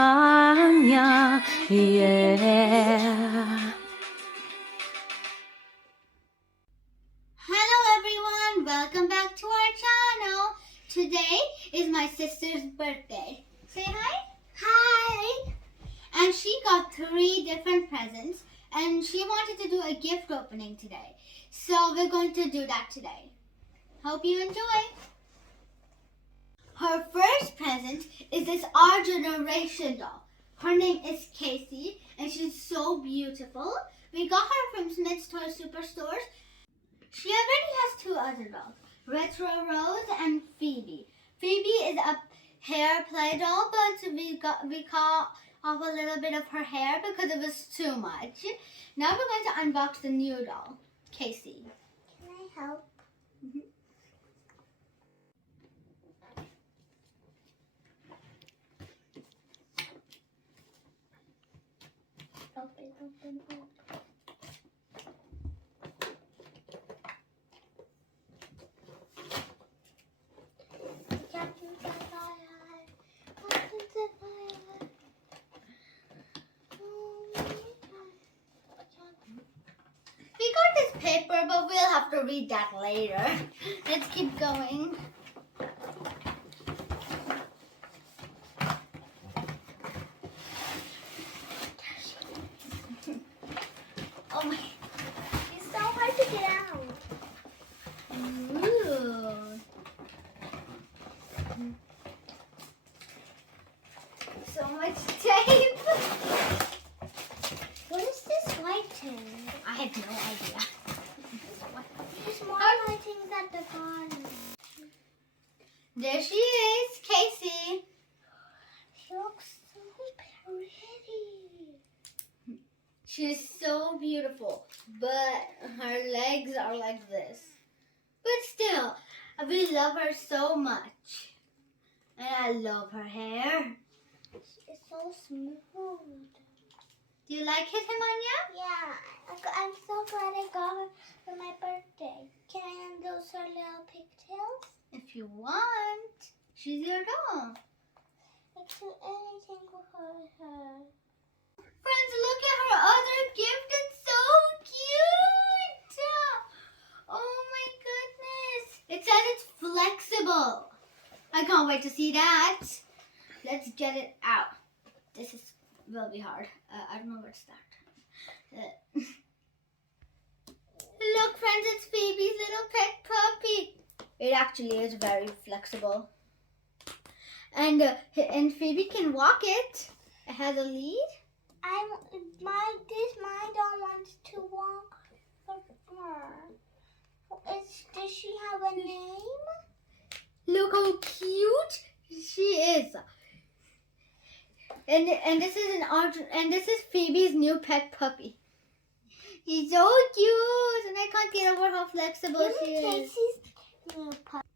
Hemanya, yeah. Hello everyone, welcome back to our channel. Today is my sister's birthday. Say hi. Hi. And she got 3 different presents and she wanted to do a gift opening today. So we're going to do that today. Hope you enjoy. Her first present is this Our Generation doll. Her name is Casey and she's so beautiful. We got her from Smith's Toy Superstores. She already has 2 other dolls, Retro Rose and Phoebe. Phoebe is a hair play doll, but we cut off a little bit of her hair because it was too much. Now we're going to unbox the new doll, Casey. Can I help? Mm-hmm. Open. We got this paper, but we'll have to read that later. Let's keep going. Oh my, it's so hard to get out. Ooh. So much tape. What is this writing? I have no idea. There's more writings at the bottom. There she is, Casey. She looks so pretty. She's so beautiful, but her legs are like this. But still, we love her so much. And I love her hair. It's so smooth. Do you like it, Hemanya? Yeah, I'm so glad I got her for my birthday. Can I undo her little pigtails? If you want. She's your doll. I can do anything for her. Friends, look at her other gift. It's so cute. Oh my goodness. It says it's flexible. I can't wait to see that. Let's get it out. This will be hard. I don't know where to start. Look, friends, it's Phoebe's little pet puppy. It actually is very flexible. And Phoebe can walk it. It has a lead. My doll wants to walk her. Does she have a name? Look how cute she is. And this is Phoebe's new pet puppy. She's so cute, and I can't get over how flexible she is. Casey's new puppy.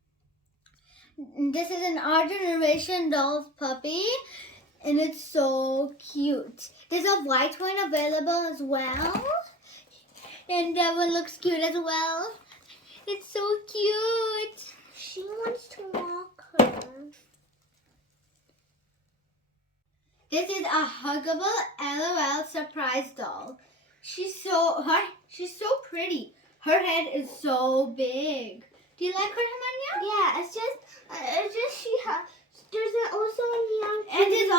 This is an Our Generation doll's puppy, and it's so cute. There's a white one available as well, and that one looks cute as well. It's so cute. She wants to walk her. This is a huggable LOL surprise doll. She's so pretty. Her head is so big. Do you like her, Hemanya? Yeah, it's just she has. There's also a neon cutie.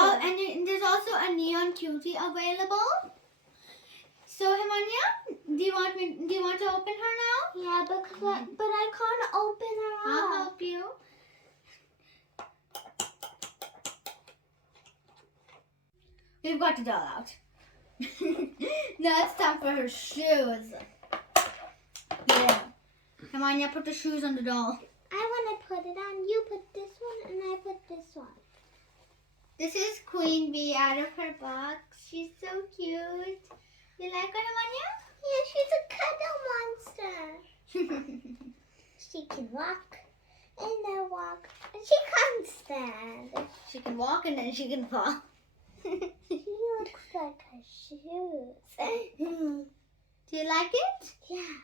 And there's also a neon cutie available. So Hemanya, do you want to open her now? Yeah, but I can't open her up. I'll help you. We've got the doll out. Now it's time for her shoes. Yeah. Hemanya, put the shoes on the doll. I want to put it on. You put this one and I put this one. This is Queen Bee out of her box. She's so cute. You like her, Hemanya? Yeah, she's a cuddle monster. She can walk and then walk. And she can't stand. She can walk and then she can fall. She looks like her shoes. Do you like it? Yeah.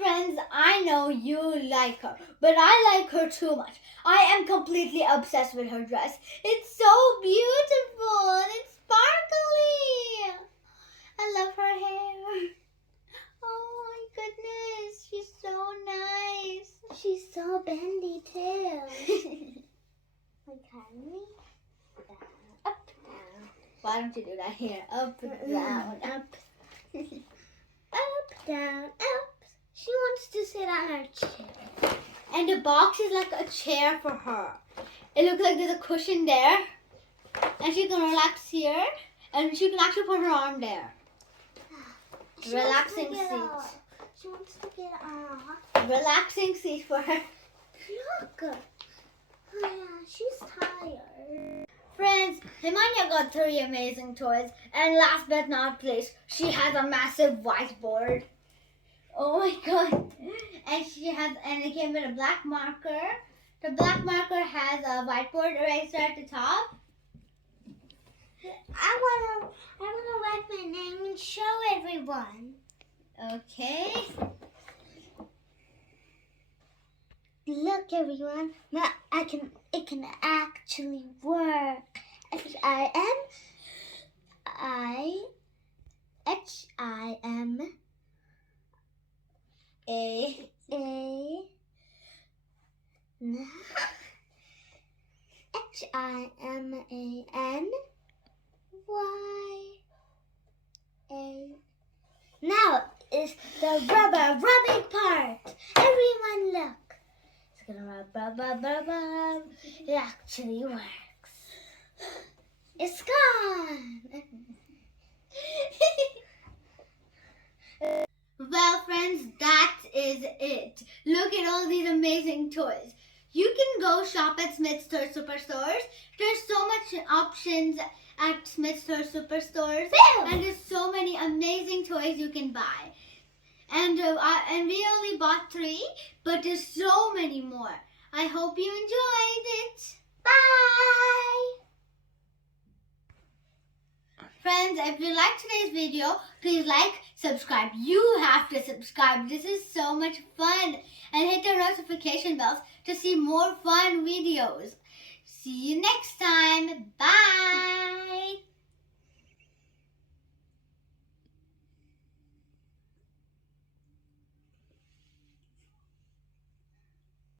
Friends, I know you like her, but I like her too much. I am completely obsessed with her dress. It's so beautiful and it's sparkly. I love her hair. Oh my goodness, she's so nice. She's so bendy too. Like Henry. Up, down. Why don't you do that here? Up, down, up. Up, down, up. She wants to sit on her chair. And the box is like a chair for her. It looks like there's a cushion there. And she can relax here. And she can actually put her arm there. Relaxing seat. She wants to get off. Relaxing seat for her. Look. Oh, yeah, she's tired. Friends, Hemanya got 3 amazing toys. And last but not least, she has a massive whiteboard. Oh my god. And it came with a black marker. The black marker has a whiteboard eraser at the top. I wanna write my name and show everyone. Okay. Look, everyone. Now it can actually work. H-I-M A. H-I-M-A-N-Y-A. Now is the rubbing part. Everyone look. It's gonna rub. It actually works. It's gone. Well, friends, that is it. Look at all these amazing toys. You can go shop at Smith's Store Superstores. There's so much options at Smith's Store Superstores. And there's so many amazing toys you can buy. And we only bought 3, but there's so many more. I hope you enjoyed it. Bye. Friends, if you liked today's video, please like, subscribe. You have to subscribe. This is so much fun. And hit the notification bells to see more fun videos. See you next time.